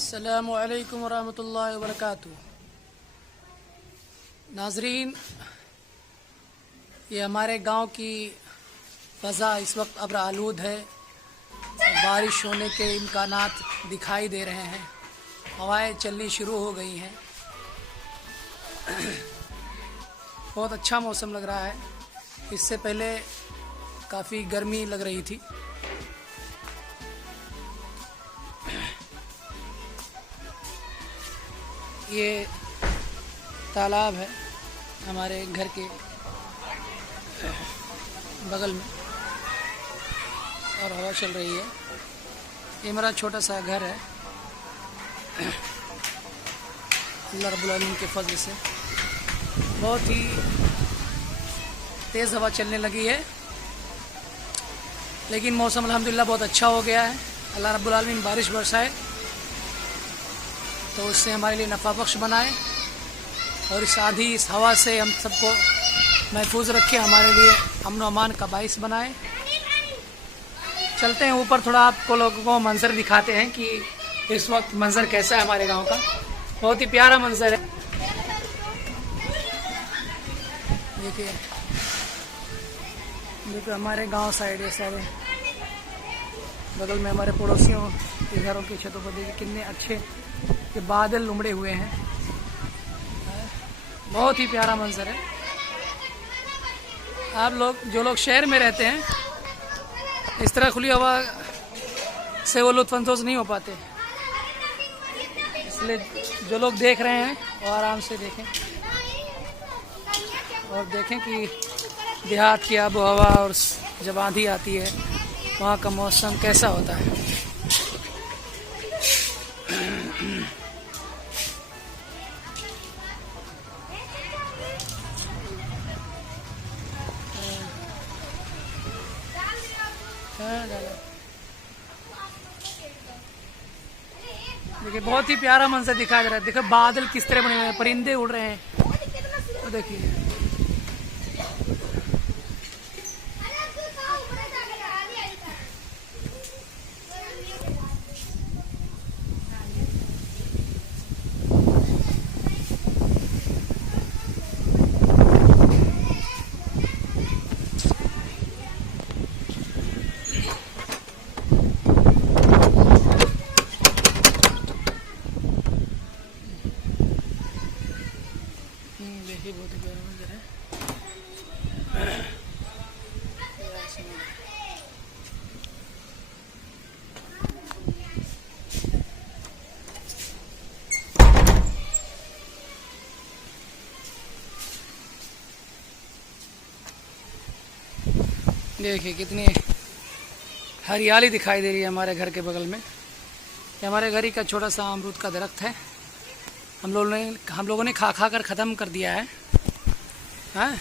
अस्सलामु अलैकुम वरहमतुल्लाहि वबरकातुह। नाजरीन, ये हमारे गांव की फ़ज़ा इस वक्त अब्र आलूद है। बारिश होने के इम्कानात दिखाई दे रहे हैं। हवाएं चलनी शुरू हो गई हैं। बहुत अच्छा मौसम लग रहा है। इससे पहले काफ़ी गर्मी लग रही थी। ये तालाब है हमारे घर के बगल में और हवा चल रही है। ये मेरा छोटा सा घर है। अल्लाह रब्बुल आलमीन के फजल से बहुत ही तेज़ हवा चलने लगी है, लेकिन मौसम अल्हम्दुलिल्लाह बहुत अच्छा हो गया है। अल्लाह रब्बुल आलमीन बारिश बरसाए तो उससे हमारे लिए नफ़ा बख्श बनाए और इस आधी इस हवा से हम सबको महफूज रखे, हमारे लिए अमन अमान का बाइस बनाए। चलते हैं ऊपर, थोड़ा आपको लोगों को मंजर दिखाते हैं कि इस वक्त मंजर कैसा है हमारे गांव का। बहुत ही प्यारा मंजर है। देखिए देखिए हमारे गांव साइड ये सारे बगल में हमारे पड़ोसियों के घरों की छतों पर देखिए कितने अच्छे ये बादल उमड़े हुए हैं। बहुत ही प्यारा मंजर है। आप लोग जो लोग शहर में रहते हैं, इस तरह खुली हवा से वो लुत्फ़अंदोज़ नहीं हो पाते, इसलिए जो लोग देख रहे हैं वो आराम से देखें और देखें कि देहात की आबो हवा और जब आंधी आती है वहाँ का मौसम कैसा होता है। देखिए बहुत ही प्यारा मंजर दिखाई दे रहा है। देखो बादल किस तरह बने हुए हैं, परिंदे उड़ रहे हैं। तो देखिए देखिए बहुत ही प्यारा मंजर है। देखिए कितनी हरियाली दिखाई दे रही है हमारे घर के बगल में। ये हमारे घर ही का छोटा सा अमरूद का दरख्त है। हम लोगों ने खा कर ख़त्म कर दिया है। हाँ,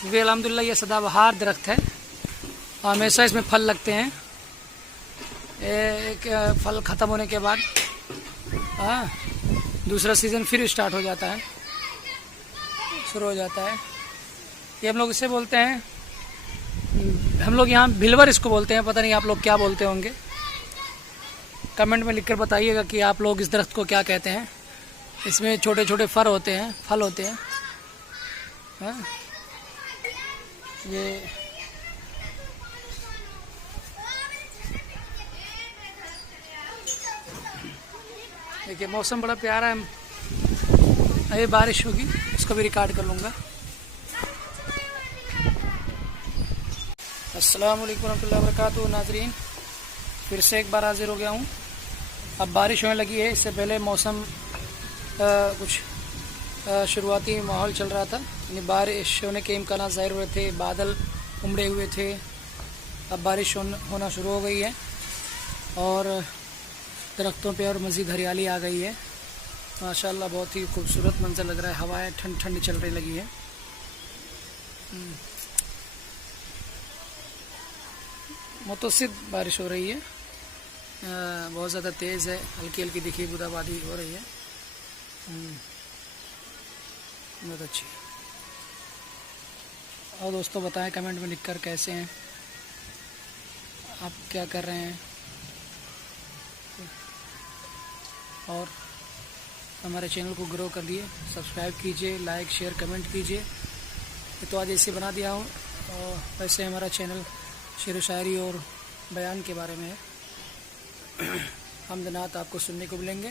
क्योंकि अल्हम्दुलिल्लाह ये सदाबहार दरख्त है और हमेशा इसमें फल लगते हैं। एक फल ख़त्म होने के बाद दूसरा सीज़न फिर स्टार्ट हो जाता है, शुरू हो जाता है। ये हम लोग इसे बोलते हैं, हम लोग यहाँ भिलवर इसको बोलते हैं। पता नहीं आप लोग क्या बोलते होंगे, कमेंट में लिखकर बताइएगा कि आप लोग इस दरख्त को क्या कहते हैं। इसमें छोटे छोटे फल होते हैं। हाँ, ये देखिए मौसम बड़ा प्यारा है। अभी बारिश होगी, उसको भी रिकॉर्ड कर लूँगा। अस्सलाम वालेकुम रहमतुल्लाहि व बरकातुहू। नाज़रीन, फिर से एक बार हाजिर हो गया हूँ। अब बारिश होने लगी है। इससे पहले मौसम कुछ शुरुआती माहौल चल रहा था, यानी बारिश होने के इम्कान ज़ाहिर हुए थे, बादल उमड़े हुए थे। अब बारिश होना शुरू हो गई है और दरख्तों पे और मज़ीद हरियाली आ गई है। माशाल्लाह बहुत ही खूबसूरत मंजर लग रहा है। हवाएं ठंडी चलने लगी है। मुतवस्सित बारिश हो रही है, बहुत ज़्यादा तेज़ है, हल्की हल्की दिखी बूंदाबांदी हो रही है। बहुत अच्छी। और दोस्तों बताएं कमेंट में लिखकर कैसे हैं आप, क्या कर रहे हैं। और हमारे चैनल को ग्रो कर लिए। सब्सक्राइब कीजिए, लाइक शेयर कमेंट कीजिए। तो आज ऐसे बना दिया हूँ। और वैसे हमारा चैनल शेर व शायरी और बयान के बारे में है। हमद नात आपको सुनने को मिलेंगे।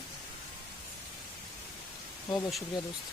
बहुत बहुत शुक्रिया दोस्त।